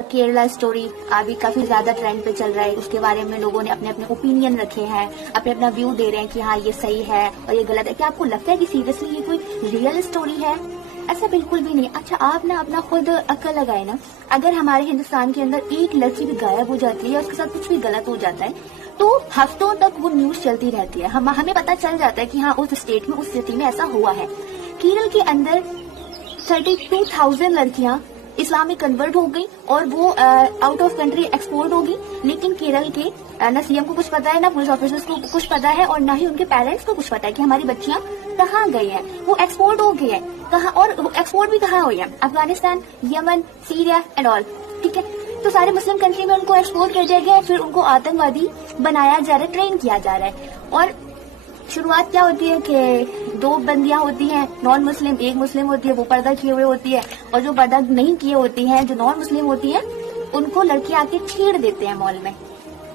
Kerala story ابھی کافی زیادہ trend پہ چل رہا ہے. اس کے بارے میں لوگوں نے اپنے اپنے اوپینین رکھے ہیں, اپنا ویو دے رہے ہیں کہ ہاں یہ صحیح ہے اور یہ غلط ہے. کیا آپ کو لگتا ہے کہ سیریسلی یہ کوئی ریئل اسٹوری ہے؟ ایسا بالکل بھی نہیں. اچھا آپ نا اپنا خود عقل لگائے نا, اگر ہمارے ہندوستان کے اندر ایک لڑکی بھی غائب ہو جاتی ہے یا اس کے ساتھ کچھ بھی غلط ہو جاتا ہے تو ہفتوں تک وہ نیوز چلتی رہتی ہے. ہمیں پتا چل جاتا ہے کہ ہاں اس اسٹیٹ میں اس سٹی میں ایسا ہوا ہے. کیرل کے اندر 32,000 لڑکیاں اسلام میں کنورٹ ہو گئی اور وہ آؤٹ آف کنٹری ایکسپورٹ ہوگی. لیکن کیرل کے نہ سی ایم کو کچھ پتا ہے, نہ پولیس آفیسرز کو کچھ پتا ہے, اور نہ ہی ان کے پیرنٹس کو کچھ پتا ہے کہ ہماری بچیاں کہاں گئی ہیں. وہ ایکسپورٹ ہو گئی ہے کہاں, اور ایکسپورٹ بھی کہاں ہوئی ہے؟ افغانستان, یمن, سیریا اینڈ آل. ٹھیک ہے, تو سارے مسلم کنٹری میں ان کو ایکسپورٹ کر دیا گیا ہے, پھر ان کو آتنکوادی بنایا جا رہا ہے, ٹرین کیا جا رہا ہے. اور شروعات کیا ہوتی ہے کہ 2 بندیاں ہوتی ہیں نان مسلم, ایک مسلم ہوتی ہے, وہ پردہ کیے ہوئے ہوتی ہے, اور جو پردہ نہیں کیے ہوتی ہیں جو نان مسلم ہوتی ہیں ان کو لڑکے آ کے چھیڑ دیتے ہیں مال میں.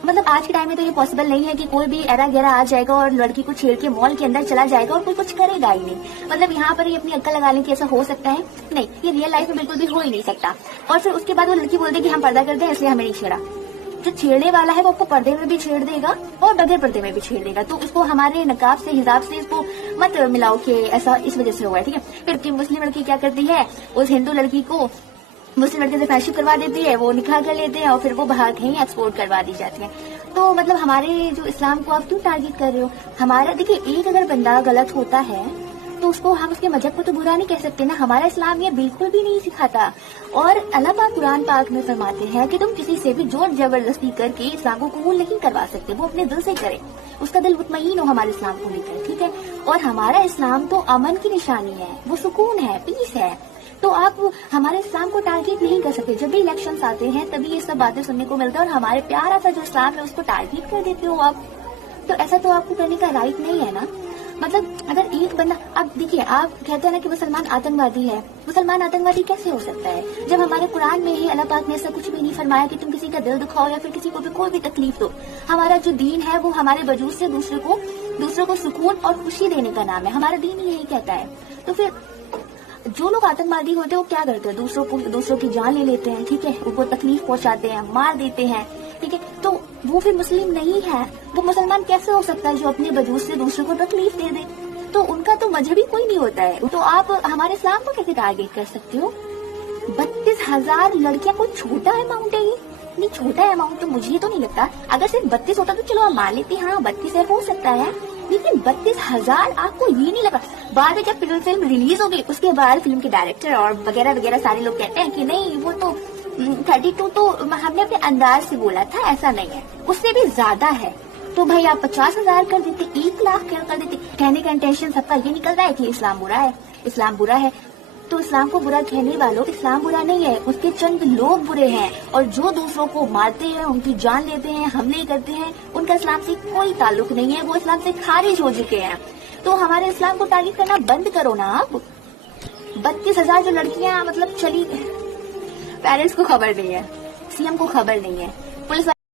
مطلب آج کے ٹائم میں تو یہ پاسبل نہیں ہے کہ کوئی بھی ایرا گیرا آ جائے گا اور لڑکی کو چھیڑ کے مال کے اندر چلا جائے گا اور کوئی کچھ کرے گا ہی نہیں. مطلب یہاں پر ہی اپنی عقل لگا لیں کہ ایسا ہو سکتا ہے, نہیں, یہ ریئل لائف میں بالکل بھی ہو ہی نہیں سکتا. اور پھر اس کے بعد وہ لڑکی بول دے کہ ہم پردہ کرتے ہیں اس لیے ہمیں نہیں چھیڑا. جو چھیڑنے والا ہے وہ آپ کو پردے میں بھی چھیڑ دے گا اور بغیر پردے میں بھی چھیڑ دے گا. تو اس کو ہمارے نقاب سے حساب سے اس کو مت ملاؤ کہ ایسا اس وجہ سے ہوا ہے. ٹھیک ہے, پھر مسلم لڑکی کیا کرتی ہے, اس ہندو لڑکی کو مسلم لڑکے سے فیشن کروا دیتی ہے, وہ نکاح کر لیتے ہیں اور پھر وہ باہر کہیں ایکسپورٹ کروا دی جاتی ہیں. تو مطلب ہمارے جو اسلام کو آپ کیوں ٹارگیٹ کر رہے ہو؟ ہمارا دیکھیے ایک اگر بندہ غلط ہوتا ہے تو اس کو ہم اس کے مذہب کو تو برا نہیں کہہ سکتے نا. ہمارا اسلام یہ بالکل بھی نہیں سکھاتا. اور اللہ پاک قرآن پاک میں فرماتے ہیں کہ تم کسی سے بھی زور زبردستی کر کے اسلام کو قبول نہیں کروا سکتے, وہ اپنے دل سے کرے, اس کا دل مطمئن ہو ہمارے اسلام کو لے کر. ٹھیک ہے, اور ہمارا اسلام تو امن کی نشانی ہے, وہ سکون ہے, پیس ہے. تو آپ ہمارے اسلام کو ٹارگیٹ نہیں کر سکتے. جب بھی الیکشنز آتے ہیں تبھی یہ سب باتیں سننے کو ملتا ہے, اور ہمارے پیارا سا جو اسلام ہے اس کو ٹارگیٹ کر دیتے ہو آپ. تو ایسا تو آپ کو کرنے کا رائٹ نہیں ہے نا. مطلب اگر ایک بندہ, اب دیکھیے آپ کہتے ہیں نا کہ مسلمان آتنکوادی ہے. مسلمان آتنکوادی کیسے ہو سکتا ہے جب ہمارے قرآن میں ہی اللہ پاک نے ایسا کچھ بھی نہیں فرمایا کہ تم کسی کا دل دکھاؤ یا پھر کسی کو بھی کوئی بھی تکلیف دو. ہمارا جو دین ہے وہ ہمارے وجود سے دوسروں کو سکون اور خوشی دینے کا نام ہے. ہمارا دین ہی یہی کہتا ہے. تو پھر جو لوگ آتنکوادی ہوتے ہیں وہ کیا کرتے ہیں, دوسروں کی جان لے لیتے ہیں. ٹھیک ہے, ان کو تکلیف پہنچاتے ہیں, مار دیتے ہیں. ٹھیک ہے, تو وہ پھر مسلم نہیں ہے. وہ مسلمان کیسے ہو سکتا ہے جو اپنے وجود سے دوسروں کو تکلیف دے دے؟ تو ان کا تو مذہبی کوئی نہیں ہوتا ہے. تو آپ ہمارے اسلام کو کیسے ٹارگیٹ کر سکتے ہو؟ 32,000 لڑکیاں کوئی چھوٹا اماؤنٹ ہے یہ؟ نہیں, چھوٹا اماؤنٹ تو مجھے تو نہیں لگتا. اگر صرف 32 ہوتا تو چلو آپ مان لیتی, ہاں 32 ہے ہو سکتا ہے, لیکن 32,000 آپ کو یہ نہیں لگا؟ بعد میں جب فلم ریلیز ہو گئی اس کے بعد فلم کے ڈائریکٹر اور وغیرہ وغیرہ سارے لوگ کہتے ہیں کہ نہیں وہ تو 32 تو ہم نے اپنے انداز سے بولا تھا, ایسا نہیں ہے, اس سے بھی زیادہ ہے. تو بھائی آپ 50,000 کر دیتے, 1 لاکھ کر دیتے. کہنے کا انٹینشن سب کا یہ نکل رہا ہے کہ اسلام برا ہے, اسلام برا ہے. تو اسلام کو برا کہنے والوں, اسلام برا نہیں ہے, اس کے چند لوگ برے ہیں, اور جو دوسروں کو مارتے ہیں, ان کی جان لیتے ہیں, حملے کرتے ہیں, ان کا اسلام سے کوئی تعلق نہیں ہے, وہ اسلام سے خارج ہو چکے ہیں. تو ہمارے اسلام کو ٹارگیٹ کرنا بند کرو نا آپ. 32,000 جو لڑکیاں مطلب چلی, پیرنٹس کو خبر نہیں ہے, سی ایم کو خبر نہیں ہے, پولیس